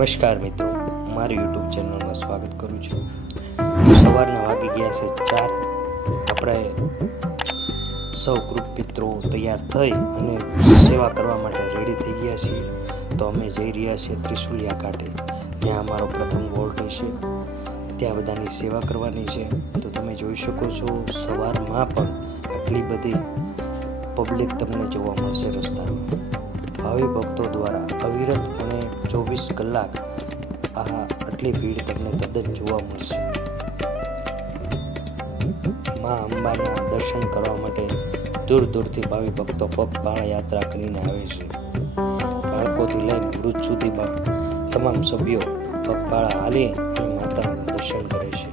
નમસ્કાર મિત્રો, મારી યુટ્યુબ ચેનલમાં સ્વાગત કરું છું। સવારના વાગી ગયા છે 4। આપણે સૌ ગ્રુપ મિત્રો તૈયાર થઈ અને સેવા કરવા માટે રેડી થઈ ગયા છીએ। તો અમે જઈ રહ્યા છીએ ત્રિશુલિયા ઘાટે, ત્યાં અમારો પ્રથમ વોલ્ટ છે, ત્યાં બધાની સેવા કરવાની છે। તો તમે જોઈ શકો છો સવારમાં પણ આટલી બધી પબ્લિક તમને જોવા મળશે રસ્તામાં। ભાવિ ભક્તો દ્વારા અવિરતપણે 24 કલાક આટલી ભીડ તમને તદ્દન જોવા મળશે। મા અંબાના દર્શન કરવા માટે દૂર દૂરથી ભાવિ ભક્તો પગપાળા યાત્રા કરીને આવે છે। બાળકોથી લઈને વૃદ્ધ સુધી તમામ સભ્યો પગપાળા હાલી અને માતાના દર્શન કરે છે।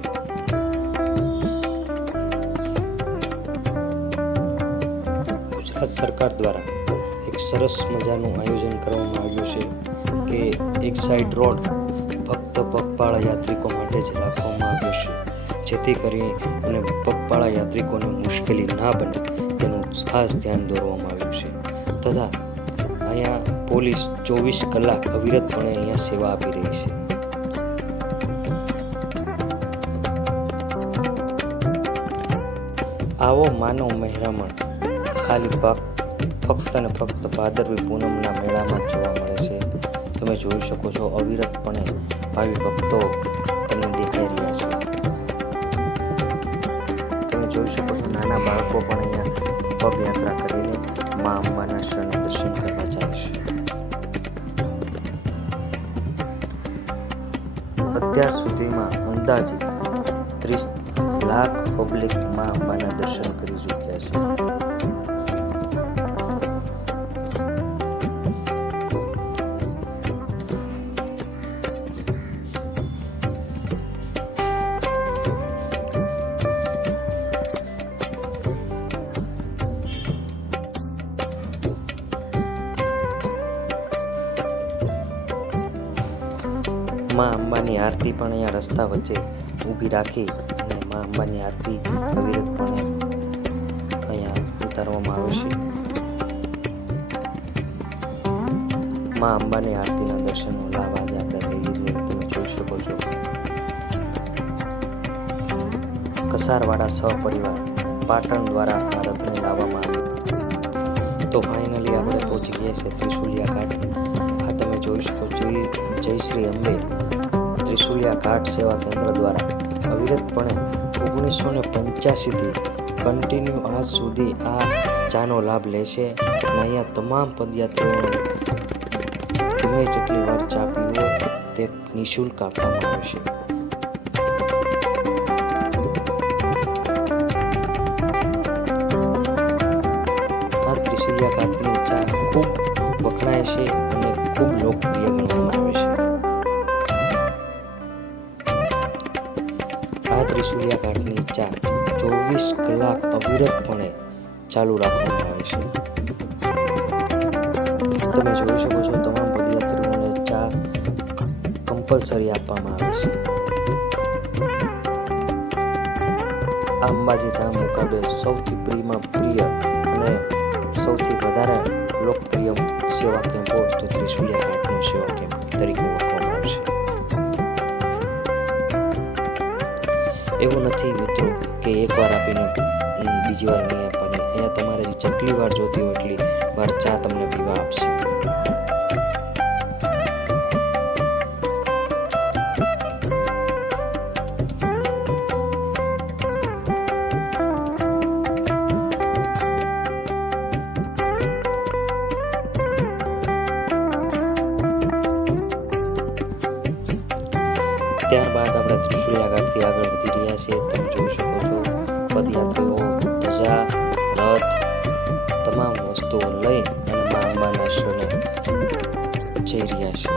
ગુજરાત સરકાર દ્વારા એક સરસ મજાનું આયોજન કરવામાં આવ્યું છે કે એક સાઈડ રોડ ફક્ત પગપાળા યાત્રિકો માટે જ રાખવામાં આવ્યો છે, જેથી કરી અને પગપાળા યાત્રિકોને મુશ્કેલી ના બને તેનું ખાસ ધ્યાન દોરવામાં આવ્યું છે। તથા અહીંયા પોલીસ 24 કલાક અવિરતપણે અહીંયા સેવા આપી રહી છે। આવો માનવ મહેરામણ ખાલી ફક્ત અને ફક્ત ભાદરવી પૂનમના મેળામાં જોવા મળે છે। તમે જોઈ શકો છો અવિરતપણે ભાવિ ભક્તો તમને દેખાઈ રહ્યા છે। તમે જોઈ શકો છો નાના બાળકો પણ અહીંયા પગયાત્રા કરીને મા અંબાના શરણે દર્શન કરવા જાય છે। અત્યાર સુધીમાં અંદાજિત 30 લાખ પબ્લિક મા અંબાના દર્શન કરી ચૂક્યા છે। મા અંબાની આરતી પણ અહીંયા રસ્તા વચ્ચે ઊભી રાખી અને મા અંબાની આરતી અવિરતપણે અહીંયા ઉતારવામાં આવે છે। મા અંબાની આરતીના દર્શનનો લાભ આજે આપણે લઈ લીધો, તમે જોઈ શકો છો। કસારવાડા સહપરિવાર પાટણ દ્વારા આ રથને લાવવામાં આવ્યો। તો ફાઇનલી આપણે પહોંચી ગયા છે ત્રિશુલિયા ઘાટ। આ તમે જોઈ શકો છો જય શ્રી અંબે ત્રિશુલિયા ઘાટ સેવા કેન્દ્ર દ્વારા અવિરતપણે 1985થી કન્ટિન્યુ આજ સુધી આ ચાનો લાભ લે છે અને અહીંયા તમામ પદયાત્રીઓને ગમે તેટલી વાર ચા પીવો તે નિઃશુલ્ક આપવામાં આવે છે। આ ત્રિશુલિયા ઘાટની ચા ખૂબ વખણાય છે અને ખૂબ લોકપ્રિય ગણવામાં આવે છે। આ ત્રિશુલિયા ઘાટની ચા 24 કલાક અવિરતપણે ચાલુ રાખવામાં આવે છે। તમે જોઈ શકો છો તમામ પદયાત્રીઓને ચા કમ્પલસરી આપવામાં આવે છે। આ અંબાજી ધામ મુકાબલે સૌથી પ્રિય અને સૌથી વધારે લોકપ્રિય સેવા કેમ્પ હોય તો ત્રિશુલિયા ઘાટનો સેવા કેમ્પ તરીકે ઓળખવામાં આવશે। એવું નથી મિત્રો કે એકવાર આપીને બીજી વાર નહીં આપવાની, અહીંયા તમારે જેટલી વાર જોતી હોય એટલી વાર ચા તમને પીવા આપશે। ત્યારબાદ આપણે ત્રિશુલિયા ઘાટથી આગળ વધી રહ્યા છીએ। તમે જોઈ શકો છો પદયાત્રીઓ ધજા, રથ તમામ વસ્તુઓ લઈ અને મા અંબાના શરણે જઈ રહ્યા છે।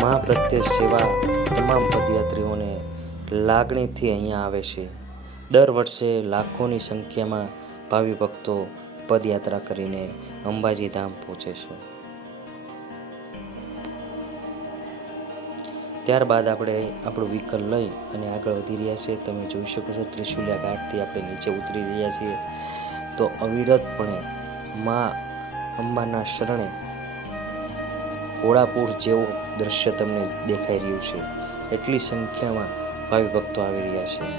મા પ્રત્યે સેવા તમામ પદયાત્રીઓને લાગણીથી અહીંયા આવે છે। દર વર્ષે લાખોની સંખ્યામાં ભાવિ ભક્તો પદયાત્રા કરીને અંબાજી ધામ પહોંચે છે. ત્યારબાદ આપણે આપણું વ્હીકલ લઈ અને આગળ વધી રહ્યા છીએ. તમે જોઈ શકો છો ત્રિશુલિયા ઘાટથી આપણે નીચે ઉતરી રહ્યા છીએ. તો અવિરતપણે મા અંબાના શરણે ઘોડાપુર જેવો દ્રશ્ય તમને દેખાઈ રહ્યું છે. એટલી સંખ્યામાં ભાવિ ભક્તો આવી રહ્યા છે.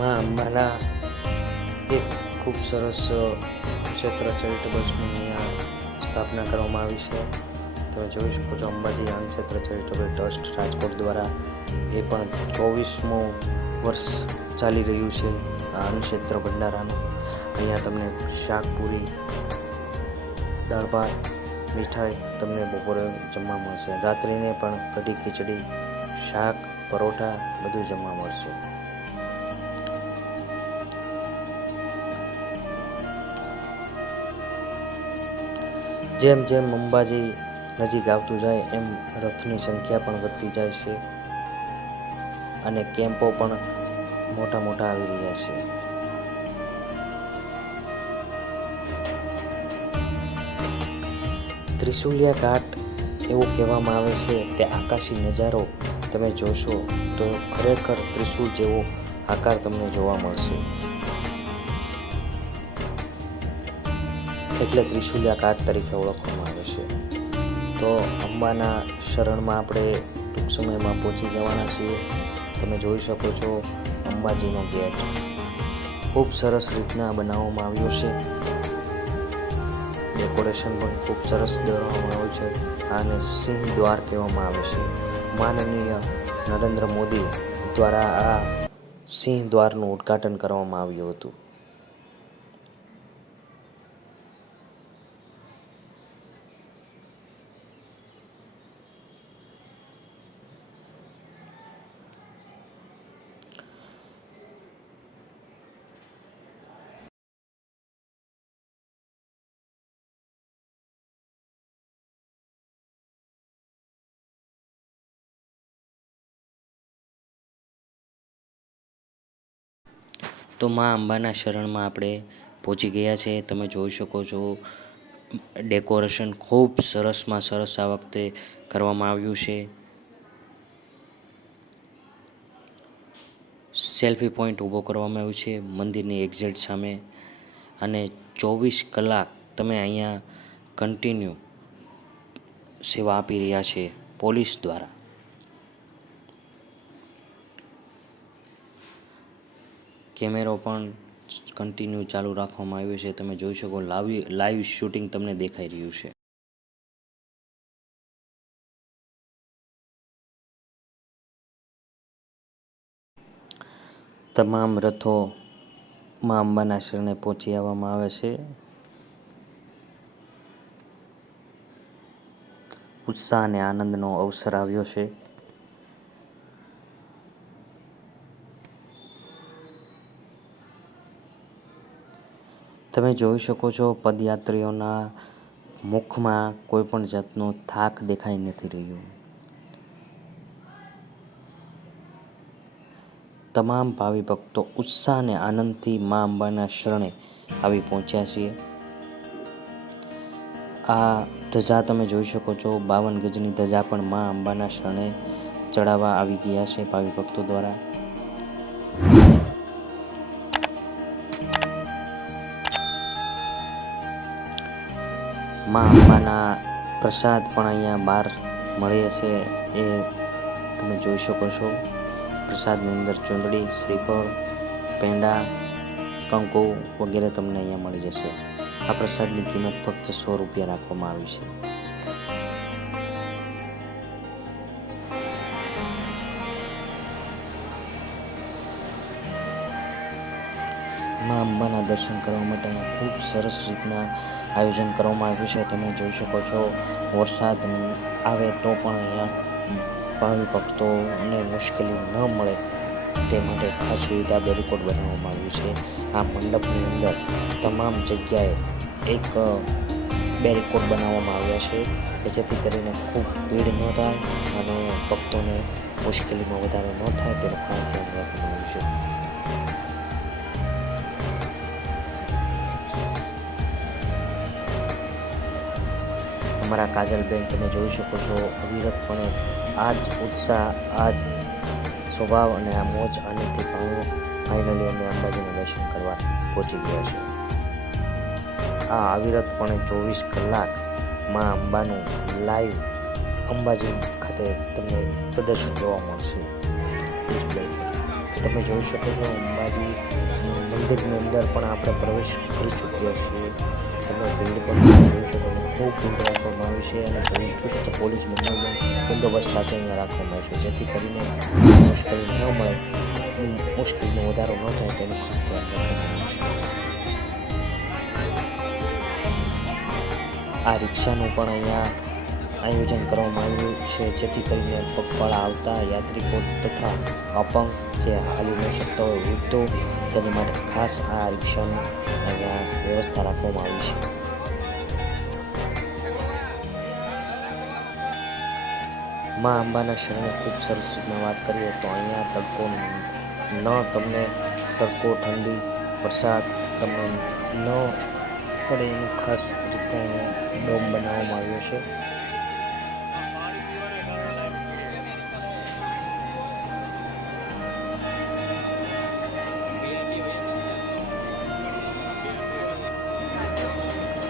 મા અંબાના એક ખૂબ સરસ ક્ષેત્ર ચેરિટેબલ્સની અહીંયા સ્થાપના કરવામાં આવી છે. તમે જોઈ શકો છો અંબાજી અન્નક્ષેત્ર ચેરિટેબલ ટ્રસ્ટ રાજકોટ દ્વારા એ પણ 24મું વર્ષ ચાલી રહ્યું છે આ અન્નક્ષેત્ર ભંડારાનું. અહીંયા તમને શાક પૂરી, દાળ ભાત, મીઠાઈ તમને બપોરે જમવા મળશે. રાત્રિને પણ કઢી ખીચડી, શાક, પરોઠા બધું જમવા મળશે. જેમ જેમ અંબાજી નજીક આવતું જાય એમ રથની સંખ્યા પણ વધતી જાય છે અને કેમ્પો પણ મોટા મોટા આવી રહ્યા છે. ત્રિશુલિયા ઘાટ એવું કહેવામાં આવે છે તે આકાશી નજારો તમે જોશો તો ખરેખર ત્રિશુલ જેવો આકાર તમને જોવા મળશે. એટલે ત્રિશુલિયા ઘાટ તરીકે ઓળખવામાં આવે છે. તો અંબાના શરણમાં આપણે ટૂંક સમયમાં પહોંચી જવાના છીએ. તમે જોઈ શકો છો અંબાજીનો ગેટ ખૂબ સરસ રીતના બનાવવામાં આવ્યો છે. ડેકોરેશન પણ ખૂબ સરસ દોરવામાં આવ્યું છે. આને સિંહ દ્વાર કહેવામાં આવે છે. માનનીય નરેન્દ્ર મોદી દ્વારા આ સિંહ દ્વારનું ઉદ્ઘાટન કરવામાં આવ્યું હતું. તો મા અંબાના શરણમાં આપણે પહોંચી ગયા છે. તમે જોઈ શકો છો ડેકોરેશન ખૂબ સરસમાં સરસ આ વખતે કરવામાં આવ્યું છે. સેલ્ફી પોઈન્ટ ઊભો કરવામાં આવ્યું છે મંદિરની એક્ઝેક્ટ સામે અને 24 કલાક તમે અહીંયા કન્ટિન્યુ સેવા આપી રહ્યા છે પોલીસ દ્વારા. કેમેરો પણ કન્ટિન્યુ ચાલુ રાખવામાં આવ્યો છે. તમે જોઈ શકો લાઈવ શૂટિંગ તમને દેખાઈ રહ્યું છે. તમામ રથો મા અંબાના શરણે પહોંચી આવવામાં આવે છે. ઉત્સાહ અને આનંદનો અવસર આવ્યો છે. તમે જોઈ શકો છો પદયાત્રીઓના મુખમાં કોઈ પણ જાતનો થાક દેખાઈ નથી રહ્યો. તમામ ભાવિ ભક્તો ઉત્સાહ અને આનંદથી મા અંબાના શરણે આવી પહોંચ્યા છીએ. આ ધજા તમે જોઈ શકો છો, 52 ગજની ધજા પણ મા અંબાના શરણે ચડાવવા આવી ગયા છે ભાવિ ભક્તો દ્વારા. મા અંબાના પ્રસાદ પણ અહીંયા બહાર મળે છે, એ તમે જોઈ શકો છો. પ્રસાદની અંદર ચૂંદડી, શ્રીફળ, પેંડા, કંકુ વગેરે તમને અહીંયા મળી જશે. આ પ્રસાદની કિંમત ફક્ત 100 રૂપિયા રાખવામાં આવી છે. મા અંબાના દર્શન કરવા માટે ખૂબ સરસ રીતના આયોજન કરવામાં આવ્યું છે. તમે જોઈ શકો છો, વરસાદ આવે તો પણ અહીંયા ભાવિ ભક્તોને મુશ્કેલી ન મળે તે માટે ખાસ સુવિધા બેરીકોડ બનાવવામાં આવ્યું છે. આ મંડપની અંદર તમામ જગ્યાએ એક બેરીકોડ બનાવવામાં આવ્યા છે કે જેથી કરીને ખૂબ ભીડ ન થાય અને ભક્તોને મુશ્કેલીમાં વધારે ન થાય તેનું ખાસ ધ્યાન રાખવામાં આવ્યું છે. અમારા કાજલબેન તમે જોઈ શકો છો, અવિરતપણે આ જ ઉત્સાહ, આ જ સ્વભાવ અને આ મોજ આનંદથી ફાઇનલી અમે અંબાજીના દર્શન કરવા પહોંચી ગયા છે. આ અવિરતપણે 24 કલાક મા અંબાનું લાઈવ અંબાજી ખાતે તમને પ્રદર્શન જોવા મળશે. તમે જોઈ શકો છો, અંબાજી મંદિરની અંદર પણ આપણે પ્રવેશ કરી ચૂક્યા છીએ. તમે ભીડ પણ જોઈ શકો છો, ખૂબ ભીડ રાખવામાં આવી છે અને ચુસ્ત પોલીસ બંદોબસ્ત સાથે અહીંયા રાખવામાં આવે છે જેથી કરીને મુશ્કેલી ન મળે, મુશ્કેલીનો વધારો ન થાય તેનું ખાસ ધ્યાન રાખવામાં આવે છે. આ રિક્ષાનું પણ અહીંયા આયોજન કરવામાં આવ્યું છે જેથી કરીને પગપાળા આવતા યાત્રિકો તથા અપંગ જે હાલી ન શકતા હોય વૃદ્ધો, તેની માટે ખાસ આ રિક્ષાની અહીંયા વ્યવસ્થા રાખવામાં આવી છે. મા અંબાના શરણે ખૂબ સરસ રીતના વાત કરીએ તો અહીંયા તડકો તમને તડકો, ઠંડી, વરસાદ તમને ન પડે એનું ખાસ રીતના ડોમ બનાવવામાં આવ્યો છે.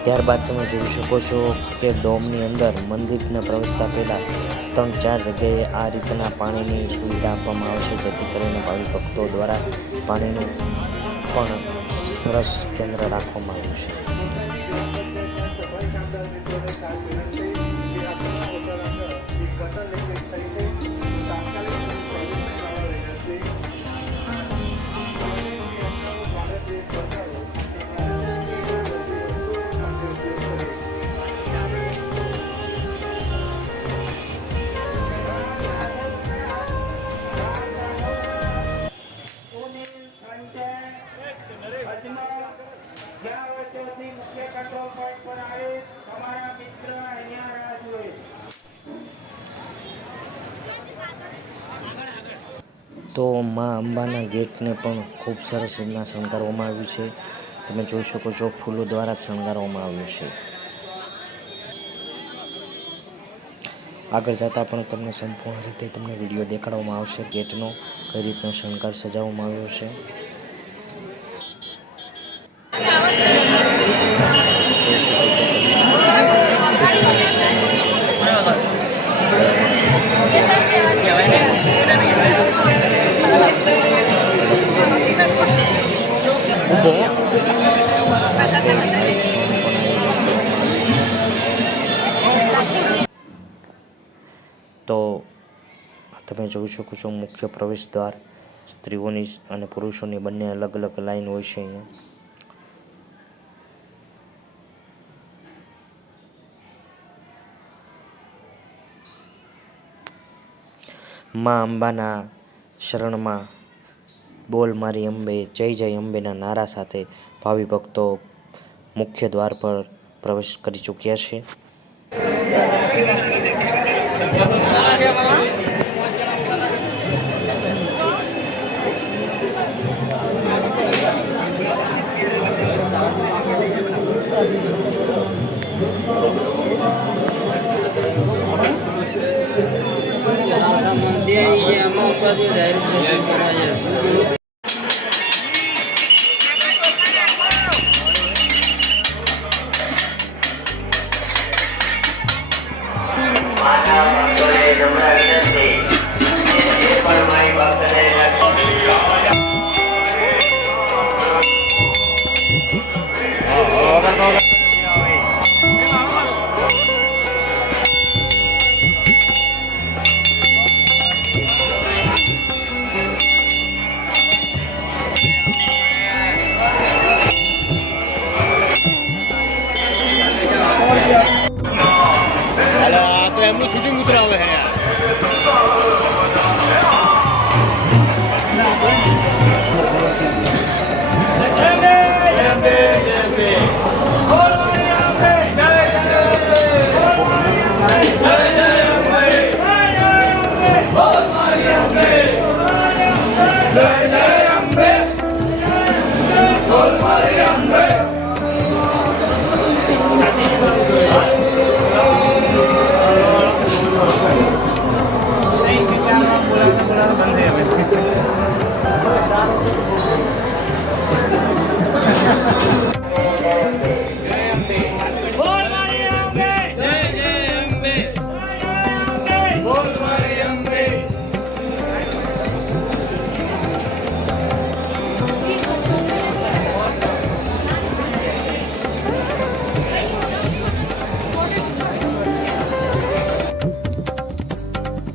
ત્યારબાદ તમે જોઈ શકો છો કે ડોમની અંદર મંદિરના પ્રવેશતા પહેલાં 3-4 જગ્યાએ આ રીતના પાણીની સુવિધા આપવામાં આવે છે જેથી કરીને ભાવિ ભક્તો દ્વારા પાણીનું પણ સરસ કેન્દ્ર રાખવામાં આવ્યું છે. તો મા અંબાના ગેટને પણ ખૂબ સરસ રીતના શણગારવામાં આવ્યું છે. તમે જોઈ શકો છો, ફૂલો દ્વારા શણગારવામાં આવ્યું છે. આગળ જતાં પણ તમને સંપૂર્ણ રીતે તમને વિડીયો દેખાડવામાં આવશે ગેટનો કઈ રીતનો શણગાર સજાવવામાં આવ્યો છે. જોઈ શકો છો ખૂબ સરસ તો તમે જોઈ શકો છો, મુખ્ય પ્રવેશ દ્વાર સ્ત્રીઓની અને પુરુષોની બંને અલગ અલગ લાઈન હોય છે. અહીંયા મા અંબાના શરણમાં બોલ મારી અંબે, જય જય અંબેના નારા સાથે ભાવિ ભક્તો મુખ્ય દ્વાર પર પ્રવેશ કરી ચૂક્યા છે.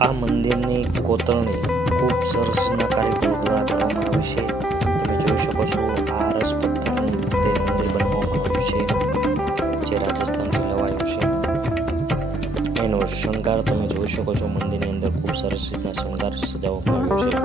આ મંદિરની કોતરણી ખૂબ સરસ કારીગરો દ્વારા કરવામાં આવી છે. તમે જોઈ શકો છો આ રસ પથ્થરનું તે મંદિર બનાવવામાં આવ્યું છે જે રાજસ્થાનથી લેવાયું છે. એનો શણગાર તમે જોઈ શકો છો. મંદિરની અંદર ખૂબ સરસ રીતના શણગાર સજાવવામાં આવ્યો છે.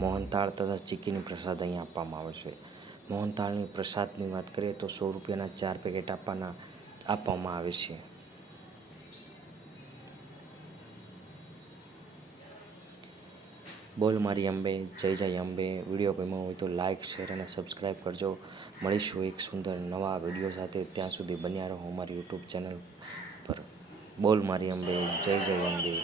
મોહનથાળ તથા ચીકીની પ્રસાદ અહીંયા આપવામાં આવે છે. મોહનથાળની પ્રસાદની વાત કરીએ તો 100 રૂપિયાના 4 પેકેટ આપવામાં આવે છે. બોલ મારી અંબે, જય જય અંબે. વિડીયો ગમ્યો હોય તો લાઇક, શેર અને સબસ્ક્રાઈબ કરજો. મળીશું એક સુંદર નવા વિડીયો સાથે. ત્યાં સુધી બન્યા રહો અમારી યુટ્યુબ ચેનલ પર. બોલ મારી અંબે, જય જય અંબે.